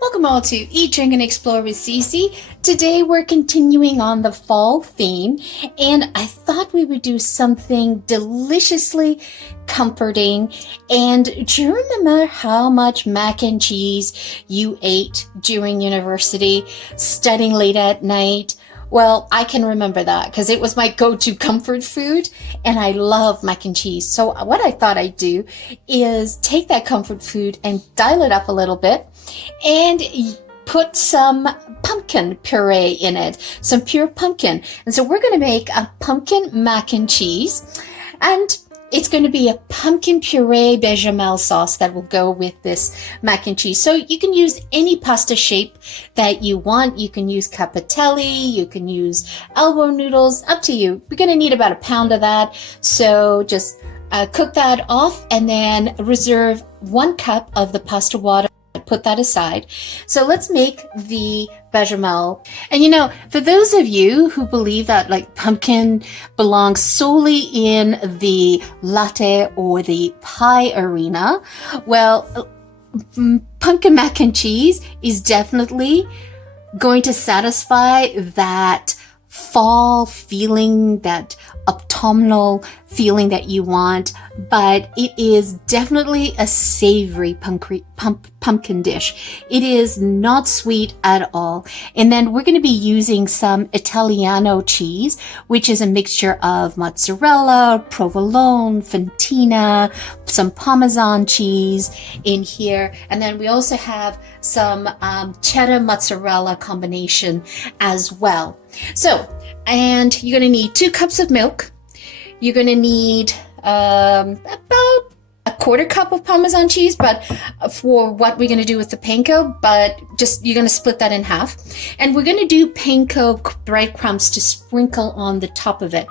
Welcome all to Eat, Drink, and Explore with Cece. Today we're continuing on the fall theme, and I thought we would do something deliciously comforting. And do you remember how much mac and cheese you ate during university, studying late at night? Well, I can remember that because it was my go-to comfort food, and I love mac and cheese. So what I thought I'd do is take that comfort food and dial it up a little bit and put some pumpkin puree in it, some pure pumpkin. And so we're going to make a pumpkin mac and cheese, and it's going to be a pumpkin puree bechamel sauce that will go with this mac and cheese. So you can use any pasta shape that you want. You can use capitelli, you can use elbow noodles, up to you. We're going to need about a pound of that. So just cook that off and then reserve 1 cup of the pasta water. Put that aside. So let's make the bechamel. And you know, for those of you who believe that like pumpkin belongs solely in the latte or the pie arena, well, pumpkin mac and cheese is definitely going to satisfy that fall feeling, that autumnal feeling that you want, but it is definitely a savory pumpkin dish. It is not sweet at all. And then we're going to be using some Italiano cheese, which is a mixture of mozzarella, provolone, fontina, some Parmesan cheese in here. And then we also have some cheddar mozzarella combination as well. So, and you're going to need 2 cups of milk. You're going to need about a 1/4 cup of Parmesan cheese, but for what we're going to do with the panko, but just you're going to split that in half. And we're going to do panko breadcrumbs to sprinkle on the top of it.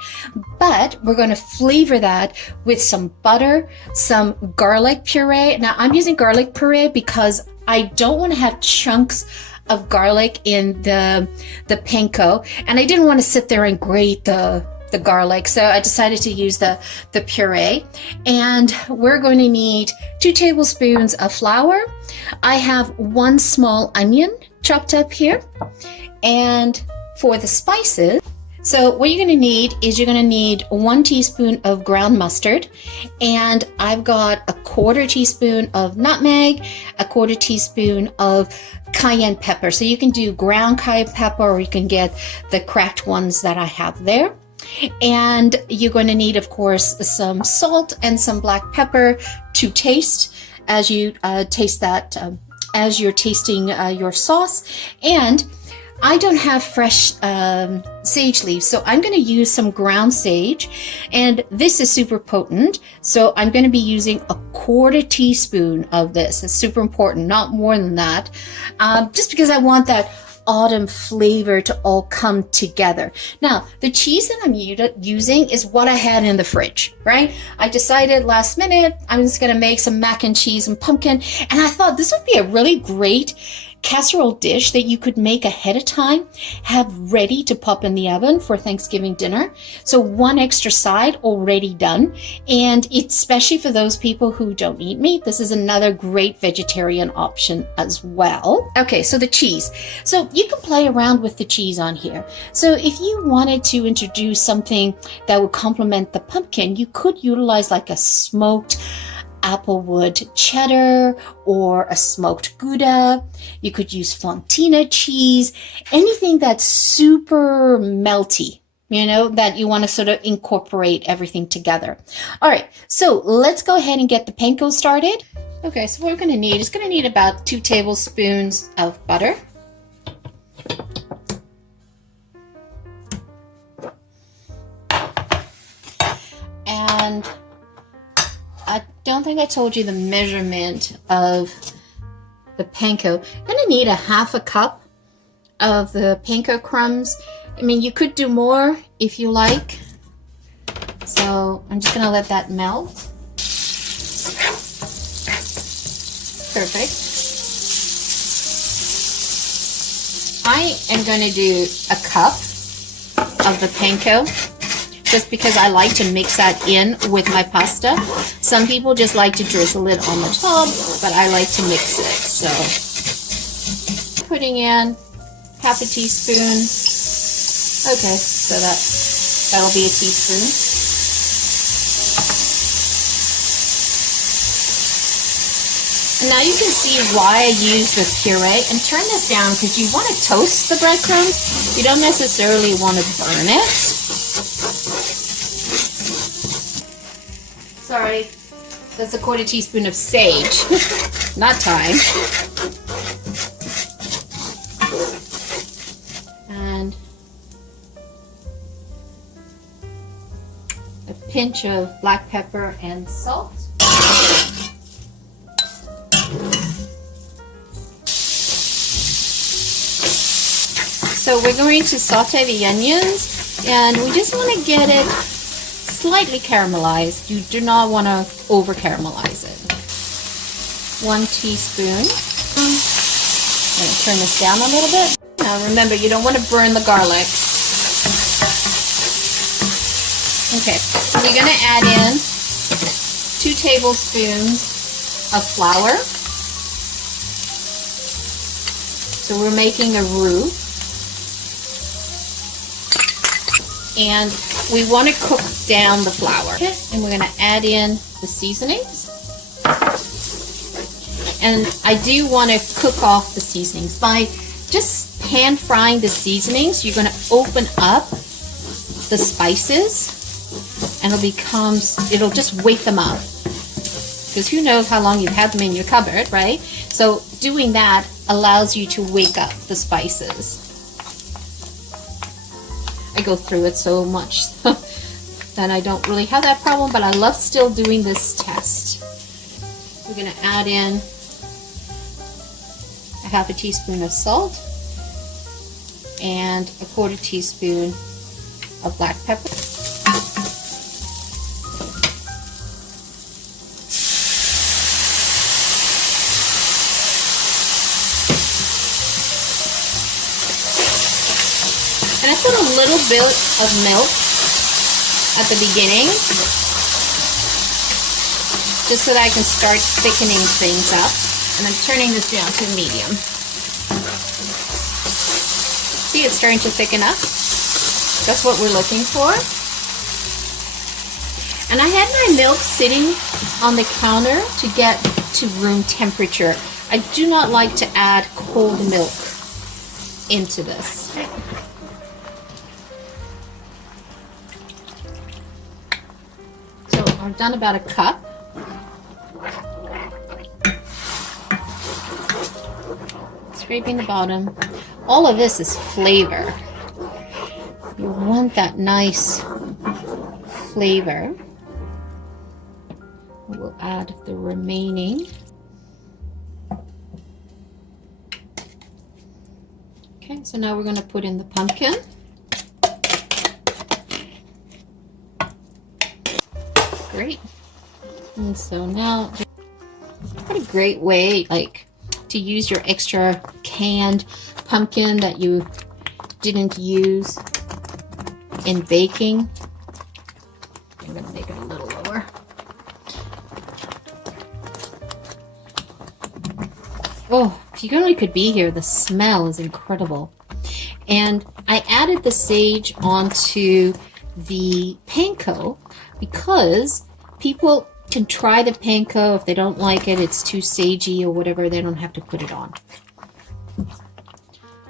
But we're going to flavor that with some butter, some garlic puree. Now I'm using garlic puree because I don't want to have chunks of garlic in the panko, and I didn't want to sit there and grate the garlic, so I decided to use the puree. And we're going to need 2 tablespoons of flour. I have 1 small onion chopped up here. And for the spices, so what you're going to need is you're going to need 1 teaspoon of ground mustard, and I've got a 1/4 teaspoon of nutmeg, a 1/4 teaspoon of cayenne pepper. So you can do ground cayenne pepper, or you can get the cracked ones that I have there. And you're going to need, of course, some salt and some black pepper to taste as you taste that, as you're tasting your sauce. And I don't have fresh sage leaves, so I'm going to use some ground sage, and this is super potent, so I'm going to be using a 1/4 teaspoon of this. It's super important, not more than that, just because I want that autumn flavor to all come together. Now, the cheese that I'm using is what I had in the fridge, right? I decided last minute I'm just going to make some mac and cheese and pumpkin, and I thought this would be a really great casserole dish that you could make ahead of time, have ready to pop in the oven for Thanksgiving dinner. So 1 extra side already done, and it's especially for those people who don't eat meat. This is another great vegetarian option as well. Okay, so the cheese. So you can play around with the cheese on here. So if you wanted to introduce something that would complement the pumpkin, you could utilize like a smoked applewood cheddar or a smoked Gouda. You could use fontina cheese, anything that's super melty, you know, that you want to sort of incorporate everything together. All right, so let's go ahead and get the panko started. Okay, so what we're going to need is going to need about 2 tablespoons of butter. And I don't think I told you the measurement of the panko. I'm going to need a 1/2 cup of the panko crumbs. I mean, you could do more if you like. So I'm just going to let that melt. Perfect. I am going to do a cup of the panko, just because I like to mix that in with my pasta. Some people just like to drizzle it on the top, but I like to mix it. So putting in half a teaspoon. Okay, so that'll be a teaspoon. And now you can see why I use the puree. And turn this down because you want to toast the breadcrumbs. You don't necessarily want to burn it. Sorry, that's a 1/4 teaspoon of sage, not thyme. And a pinch of black pepper and salt. So we're going to saute the onions, and we just want to get it slightly caramelized. You do not want to over caramelize it. 1 teaspoon. I'm going to turn this down a little bit. Now remember, you don't want to burn the garlic. Okay, so we're going to add in 2 tablespoons of flour. So we're making a roux. And we want to cook down the flour. Okay. And we're going to add in the seasonings. And I do want to cook off the seasonings. By just pan frying the seasonings, you're going to open up the spices and it'll just wake them up. Because who knows how long you've had them in your cupboard, right? So doing that allows you to wake up the spices. I go through it so much that I don't really have that problem, but I love still doing this test. We're going to add in a half a teaspoon of salt and a 1/4 teaspoon of black pepper. And I put a little bit of milk at the beginning, just so that I can start thickening things up. And I'm turning this down to medium. See, it's starting to thicken up. That's what we're looking for. And I had my milk sitting on the counter to get to room temperature. I do not like to add cold milk into this. I've done about a cup. Scraping the bottom. All of this is flavor. You want that nice flavor. We'll add the remaining. Okay, so now we're going to put in the pumpkin. Great. And so now, what a great way to use your extra canned pumpkin that you didn't use in baking. I'm going to make it a little lower. Oh, if you only could be here, the smell is incredible. And I added the sage onto the panko because people can try the panko. If they don't like it, it's too sagey or whatever, they don't have to put it on.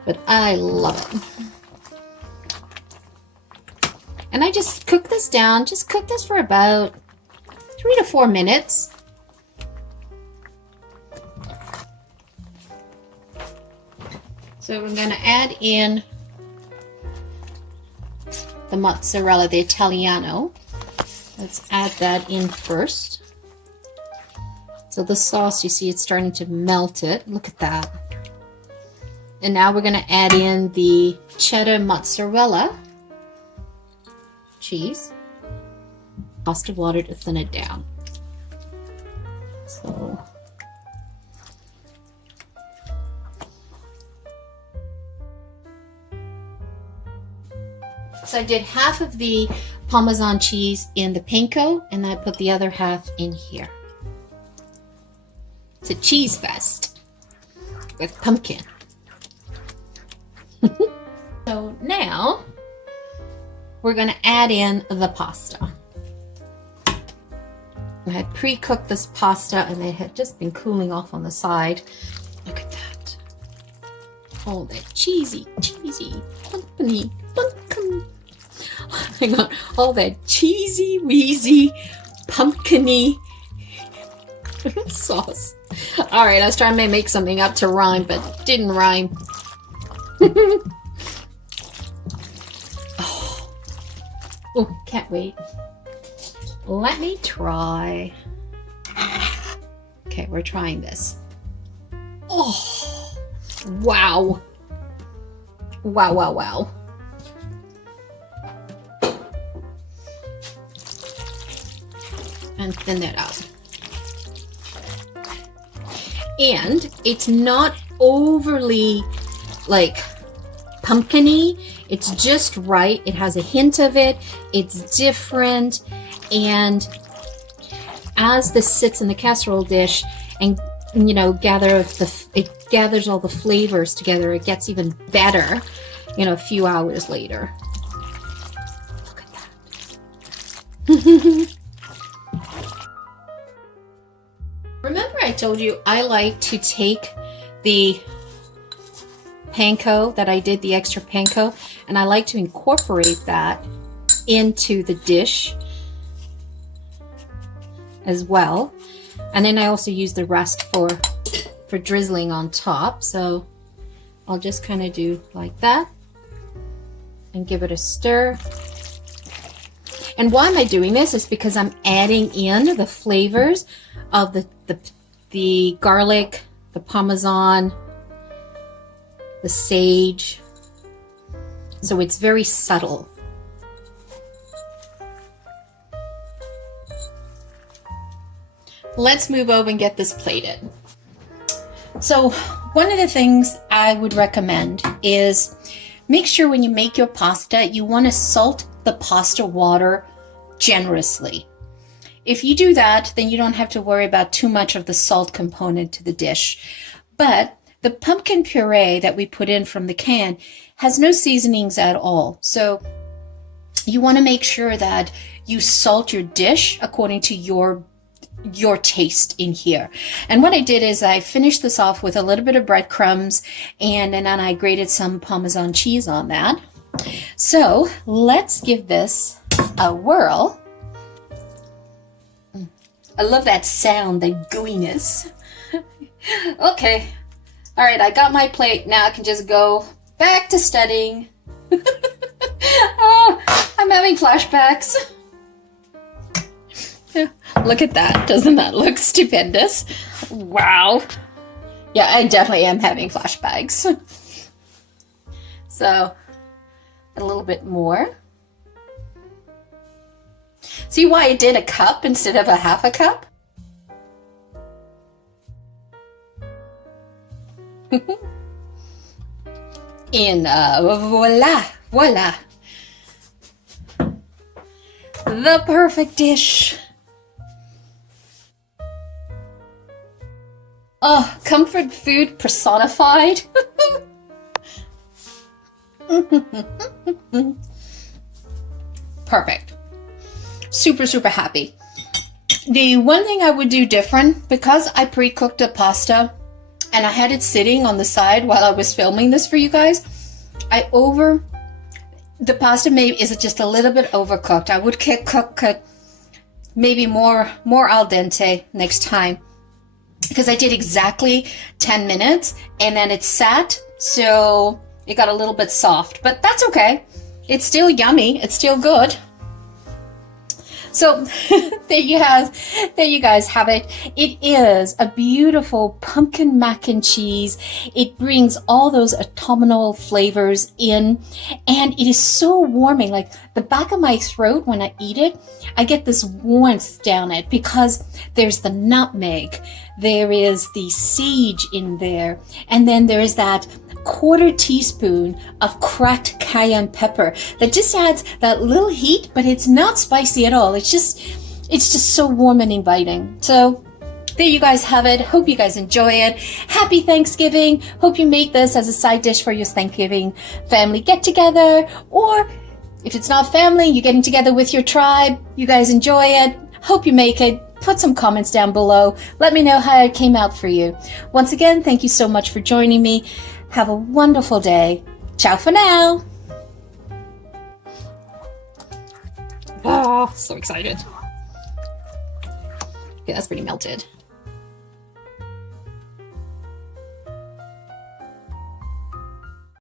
But I love it. And I just cook this down. Just cook this for about 3 to 4 minutes. So we're going to add in the mozzarella, the Italiano. Let's add that in first. So the sauce, you see it's starting to melt it. Look at that. And now we're going to add in the cheddar mozzarella cheese. Lots of water to thin it down. So I did half of the Parmesan cheese in the panko, and I put the other half in here. It's a cheese fest with pumpkin. So now we're going to add in the pasta. I had pre-cooked this pasta and it had just been cooling off on the side. Look at that. All that cheesy pumpkin. Hang on. All that cheesy, weezy, pumpkin-y sauce. All right, I was trying to make something up to rhyme, but it didn't rhyme. Oh, can't wait. Let me try. Okay, we're trying this. Oh, wow. Wow, wow, wow. And thin that out. And it's not overly like pumpkin-y. It's just right. It has a hint of it. It's different. And as this sits in the casserole dish and, you know, it gathers all the flavors together, it gets even better, you know, a few hours later. Look at that. Remember I told you I like to take the panko that I did, the extra panko, and I like to incorporate that into the dish as well. And then I also use the rest for drizzling on top. So I'll just kind of do like that and give it a stir. And why am I doing this? Is because I'm adding in the flavors of the garlic, the parmesan, the sage. So it's very subtle. Let's move over and get this plated. So one of the things I would recommend is make sure when you make your pasta, you want to salt the pasta water generously. If you do that, then you don't have to worry about too much of the salt component to the dish. But the pumpkin puree that we put in from the can has no seasonings at all. So you want to make sure that you salt your dish according to your taste in here. And what I did is I finished this off with a little bit of breadcrumbs and then I grated some Parmesan cheese on that. So let's give this a whirl. I love that sound, that gooiness. Okay. All right, I got my plate. Now I can just go back to studying. Oh, I'm having flashbacks. Look at that. Doesn't that look stupendous? Wow. Yeah, I definitely am having flashbacks. So, a little bit more. See why I did a cup instead of a half a cup? And voila. The perfect dish. Oh, comfort food personified. Perfect. Super, super happy. The one thing I would do different, because I pre-cooked the pasta and I had it sitting on the side while I was filming this for you guys, the pasta maybe is just a little bit overcooked. I would cook it maybe more al dente next time, because I did exactly 10 minutes and then it sat, so it got a little bit soft, but that's okay. It's still yummy. It's still good. So there you guys have it. It is a beautiful pumpkin mac and cheese. It brings all those autumnal flavors in, and it is so warming. Like the back of my throat when I eat it, I get this warmth down it because there's the nutmeg, there is the sage in there, and then there is that quarter teaspoon of cracked cayenne pepper that just adds that little heat, but it's not spicy at all. It's just so warm and inviting. So there you guys have it. Hope you guys enjoy it. Happy Thanksgiving. Hope you make this as a side dish for your Thanksgiving family get together, or if it's not family, you're getting together with your tribe. You guys enjoy it. Hope you make it. Put some comments down below. Let me know how it came out for you. Once again, thank you so much for joining me. Have a wonderful day. Ciao for now. Oh, so excited. Okay, that's pretty melted.